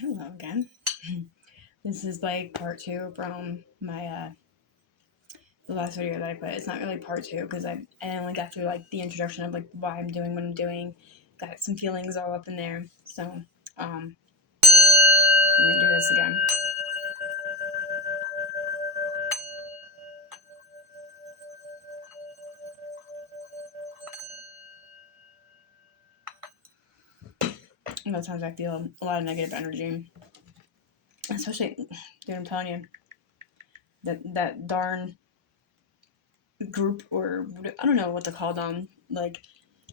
Hello again. This is like part two from my the last video that I put. It's not really part two because I only got through like the introduction of like why I'm doing what I'm doing. Got some feelings all up in there. So um we're gonna do this again. A lot of times I feel a lot of negative energy, especially, dude. I'm telling you that darn group, or I don't know what to call them. Like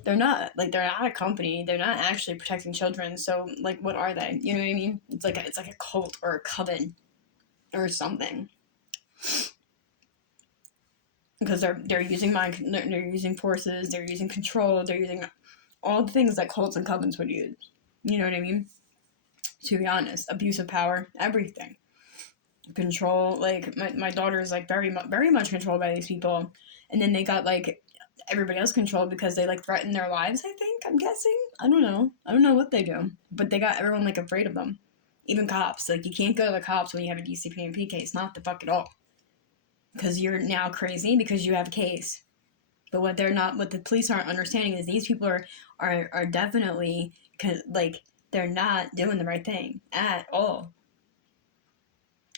they're not a company. They're not actually protecting children. So like, what are they? You know what I mean? It's like a cult or a coven or something. Because they're using mind, they're using forces, they're using control, they're using all the things that cults and covens would use. You know what I mean? To be honest, abuse of power, everything, control. Like my daughter is like very much controlled by these people, and then they got like everybody else controlled because they like threaten their lives. I think, I'm guessing. I don't know what they do, but they got everyone like afraid of them. Even cops, like you can't go to the cops when you have a DCPMP case. Not the fuck at all, because you're now crazy because you have a case. But what the police aren't understanding is these people are definitely, like, they're not doing the right thing at all.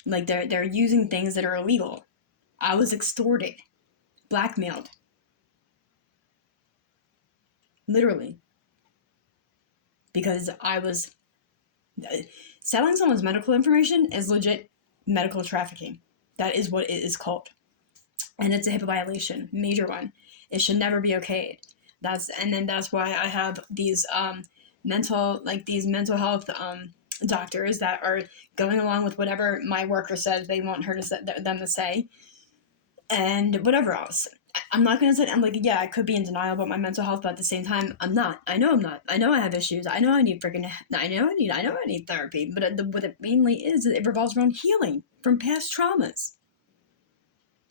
Like they're using things that are illegal. I was extorted, blackmailed, literally, because I was selling someone's medical information is legit medical trafficking. That is what it is called, and it's a HIPAA violation, major one. It should never be okayed. That's why I have these these mental health doctors that are going along with whatever my worker says they want them to say, and whatever else. I'm not gonna say, I'm like, yeah, I could be in denial about my mental health, but at the same time, I'm not. I know I'm not. I know I have issues. I know I need I need therapy. But what it mainly is, it revolves around healing from past traumas.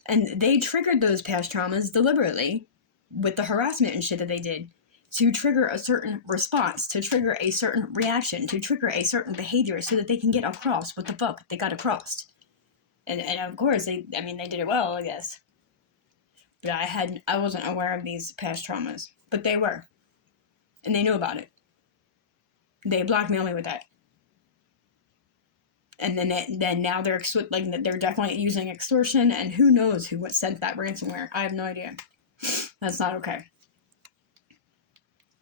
And they triggered those past traumas deliberately with the harassment and shit that they did, to trigger a certain response, to trigger a certain reaction, to trigger a certain behavior so that they can get across what the fuck they got across. And of course they did it well, I guess. But I wasn't aware of these past traumas. But they were. And they knew about it. They blackmailed me with that. And then now they're definitely using extortion, and who knows who sent that ransomware. I have no idea. That's not okay.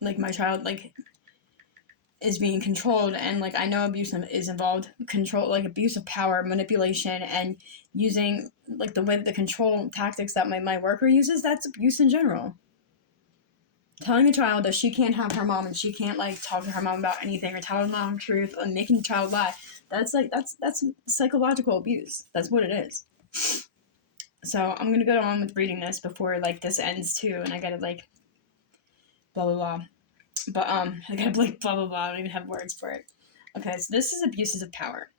Like my child is being controlled, and like I know abuse is involved. Control, like abuse of power, manipulation, and using like the control tactics that my worker uses. That's abuse in general. Telling a child that she can't have her mom and she can't like talk to her mom about anything, or tell her mom the truth, and making the child lie. That's psychological abuse. That's what it is. So I'm gonna go on with reading this before like this ends too, and I gotta like blah blah blah. But I gotta like blah blah blah. I don't even have words for it. Okay, so this is abuses of power.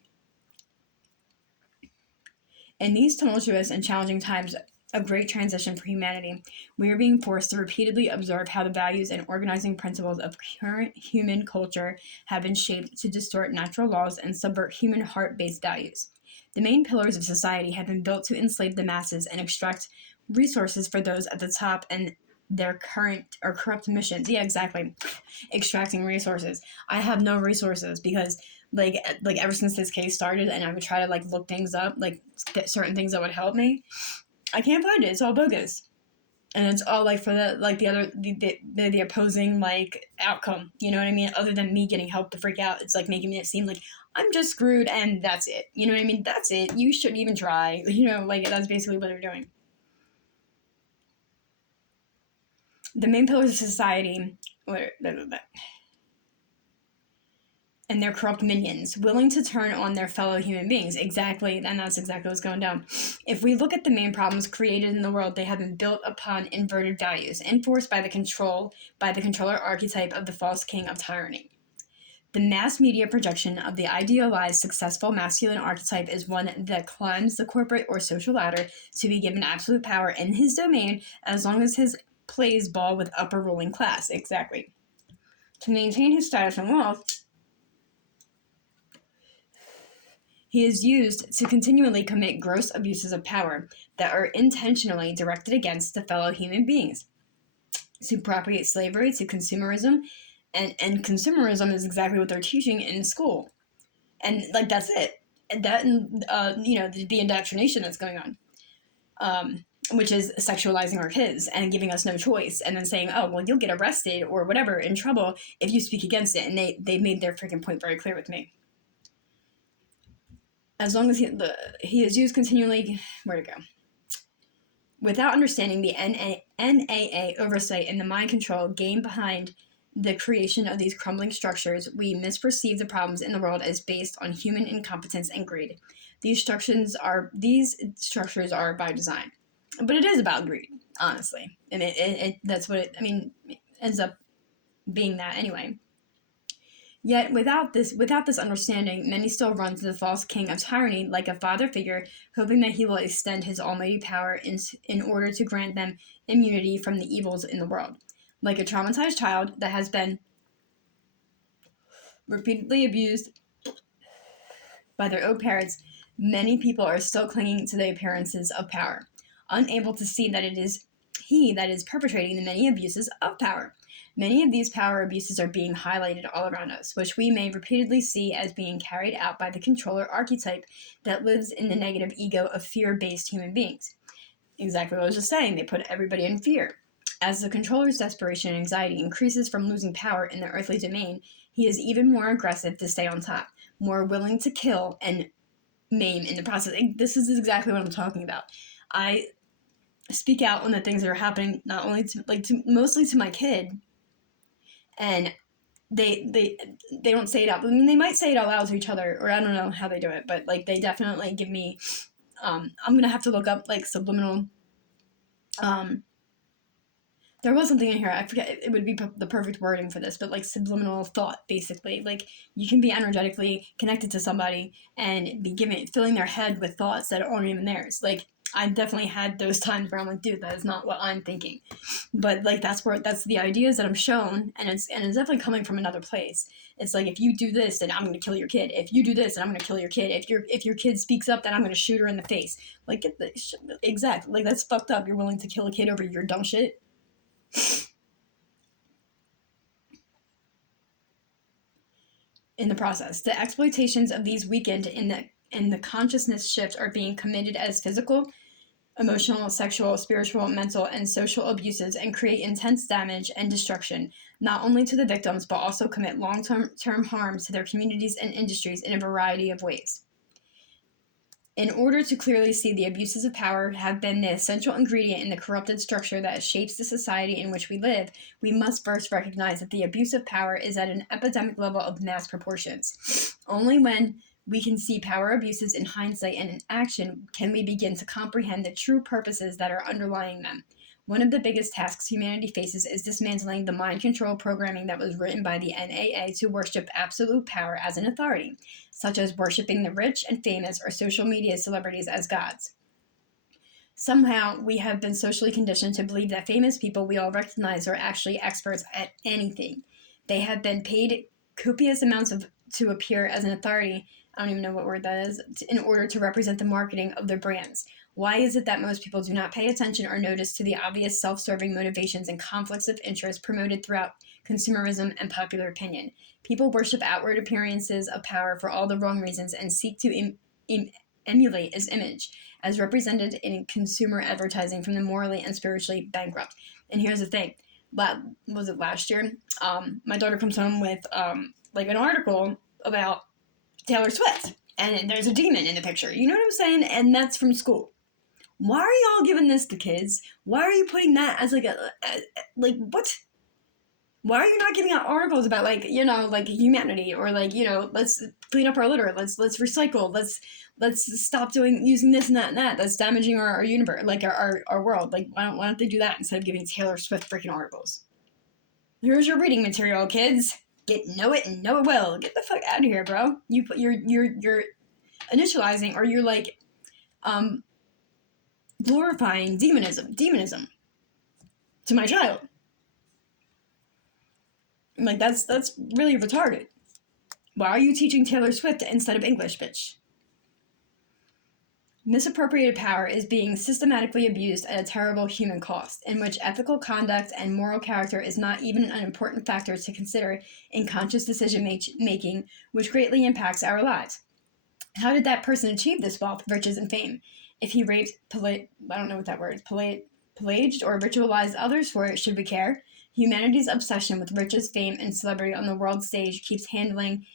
In these tumultuous and challenging times of great transition for humanity, we are being forced to repeatedly observe how the values and organizing principles of current human culture have been shaped to distort natural laws and subvert human heart-based values. The main pillars of society have been built to enslave the masses and extract resources for those at the top and their current or corrupt missions. Yeah, exactly. Extracting resources. I have no resources because like ever since this case started, and I would try to like look things up, like certain things that would help me, I can't find it. It's all bogus, and it's all like for the opposing like outcome. You know what I mean? Other than me getting help to freak out, it's like making it seem like I'm just screwed and that's it. You know what I mean? That's it. You shouldn't even try. You know, like that's basically what they're doing. The main pillars of society, and their corrupt minions, willing to turn on their fellow human beings. Exactly, and that's exactly what's going down. If we look at the main problems created in the world, they have been built upon inverted values, enforced by the controller archetype of the false king of tyranny. The mass media projection of the idealized successful masculine archetype is one that climbs the corporate or social ladder to be given absolute power in his domain as long as his plays ball with upper ruling class. Exactly. To maintain his status and wealth, He is used to continually commit gross abuses of power that are intentionally directed against the fellow human beings, to propagate slavery, to consumerism, and consumerism is exactly what they're teaching in school, and like that's it, and that the indoctrination that's going on, which is sexualizing our kids and giving us no choice, and then saying, oh well, you'll get arrested or whatever, in trouble if you speak against it, and they made their freaking point very clear with me. As long as he is used continually, where to go? Without understanding the NAA oversight and the mind control game behind the creation of these crumbling structures, we misperceive the problems in the world as based on human incompetence and greed. These structures are by design, but it is about greed, honestly, and that's what it ends up being that anyway. Yet without this understanding, many still run to the false king of tyranny like a father figure, hoping that he will extend his almighty power in order to grant them immunity from the evils in the world. Like a traumatized child that has been repeatedly abused by their own parents, many people are still clinging to the appearances of power, unable to see that it is he that is perpetrating the many abuses of power. Many of these power abuses are being highlighted all around us, which we may repeatedly see as being carried out by the controller archetype that lives in the negative ego of fear-based human beings. Exactly what I was just saying, they put everybody in fear. As the controller's desperation and anxiety increases from losing power in the earthly domain, he is even more aggressive to stay on top, more willing to kill and maim in the process. This is exactly what I'm talking about. I speak out on the things that are happening, not only mostly to my kid, and they don't say it out. I mean, they might say it out loud to each other, or I don't know how they do it, but like they definitely give me. I'm gonna have to look up like subliminal. There was something in here. I forget. It would be the perfect wording for this, but like subliminal thought, basically. Like you can be energetically connected to somebody and be filling their head with thoughts that aren't even theirs. Like I definitely had those times where I'm like, dude, that is not what I'm thinking. But like that's the ideas that I'm shown, and it's definitely coming from another place. It's like if you do this, then I'm gonna kill your kid. If you do this, then I'm gonna kill your kid. If your kid speaks up, then I'm gonna shoot her in the face. Like exactly. Like that's fucked up. You're willing to kill a kid over your dumb shit. In the process, the exploitations of these weakened in the consciousness shift are being committed as physical, emotional, sexual, spiritual, mental, and social abuses, and create intense damage and destruction, not only to the victims, but also commit long-term harm to their communities and industries in a variety of ways. In order to clearly see the abuses of power have been the essential ingredient in the corrupted structure that shapes the society in which we live, we must first recognize that the abuse of power is at an epidemic level of mass proportions. Only when we can see power abuses in hindsight and in action can we begin to comprehend the true purposes that are underlying them. One of the biggest tasks humanity faces is dismantling the mind control programming that was written by the NAA to worship absolute power as an authority, such as worshiping the rich and famous or social media celebrities as gods. Somehow, we have been socially conditioned to believe that famous people we all recognize are actually experts at anything. They have been paid copious amounts to appear as an authority, I don't even know what word that is, in order to represent the marketing of their brands. Why is it that most people do not pay attention or notice to the obvious self-serving motivations and conflicts of interest promoted throughout consumerism and popular opinion? People worship outward appearances of power for all the wrong reasons and seek to emulate its image, as represented in consumer advertising from the morally and spiritually bankrupt. And here's the thing. Was it last year? My daughter comes home with like an article about Taylor Swift, and there's a demon in the picture. You know what I'm saying? And that's from school. Why are y'all giving this to kids? Why are you putting that as like like what? Why are you not giving out articles about like like humanity, or like let's clean up our litter, let's recycle, let's stop using this and that that's damaging our universe, like our world. Like why don't they do that instead of giving Taylor Swift freaking articles? Here's your reading material, kids. Know it and know it well. Get the fuck out of here, bro. You're initializing, or you're like glorifying demonism to my child. Like that's really retarded. Why are you teaching Taylor Swift instead of English, bitch? Misappropriated power is being systematically abused at a terrible human cost, in which ethical conduct and moral character is not even an important factor to consider in conscious decision making, which greatly impacts our lives. How did that person achieve this wealth, riches, and fame? If he raped, I don't know what that word is, pillaged or ritualized others for it, should we care? Humanity's obsession with riches, fame, and celebrity on the world stage keeps handing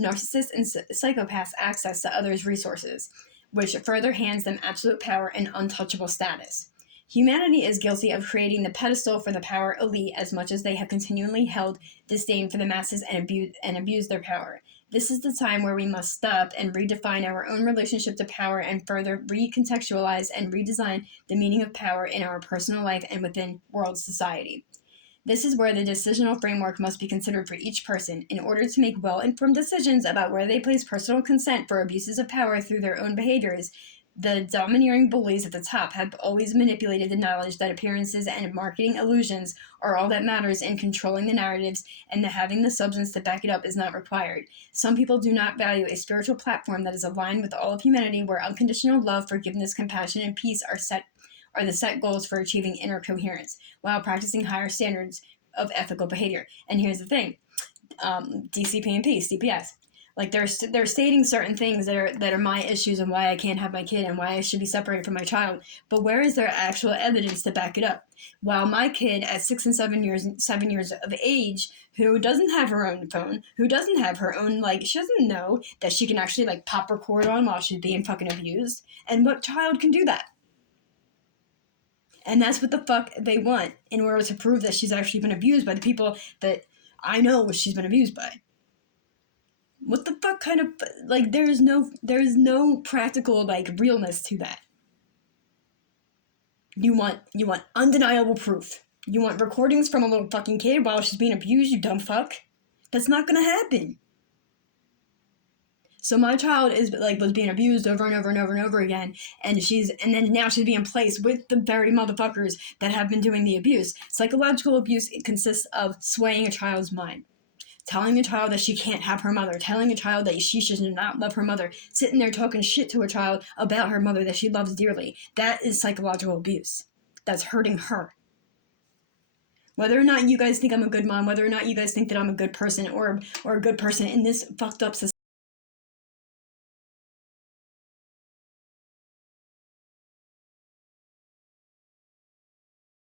narcissists and psychopaths access to others' resources, which further hands them absolute power and untouchable status. Humanity is guilty of creating the pedestal for the power elite as much as they have continually held disdain for the masses and abused their power. This is the time where we must stop and redefine our own relationship to power and further recontextualize and redesign the meaning of power in our personal life and within world society. This is where the decisional framework must be considered for each person in order to make well-informed decisions about where they place personal consent for abuses of power through their own behaviors. The domineering bullies at the top have always manipulated the knowledge that appearances and marketing illusions are all that matters in controlling the narratives, and that having the substance to back it up is not required. Some people do not value a spiritual platform that is aligned with all of humanity, where unconditional love, forgiveness, compassion, and peace are the set goals for achieving inner coherence, while practicing higher standards of ethical behavior. And here's the thing, DCP&P, CPS. Like they're stating certain things that are my issues and why I can't have my kid and why I should be separated from my child. But where is there actual evidence to back it up? While my kid at 6 and 7 years of age, who doesn't have her own phone, who doesn't have her own, like, she doesn't know that she can actually like pop record on while she's being fucking abused. And what child can do that? And that's what the fuck they want in order to prove that she's actually been abused by the people that I know she's been abused by. What the fuck kind of, like, there's no practical, like, realness to that. You want undeniable proof. You want recordings from a little fucking kid while she's being abused, you dumb fuck? That's not gonna happen. So my child was being abused over and over and over and over again, and then now she's being placed with the very motherfuckers that have been doing the abuse. Psychological abuse, it consists of swaying a child's mind, telling a child that she can't have her mother, telling a child that she should not love her mother, sitting there talking shit to a child about her mother that she loves dearly. That is psychological abuse. That's hurting her. Whether or not you guys think I'm a good mom, whether or not you guys think that I'm a good person or a good person in this fucked up society,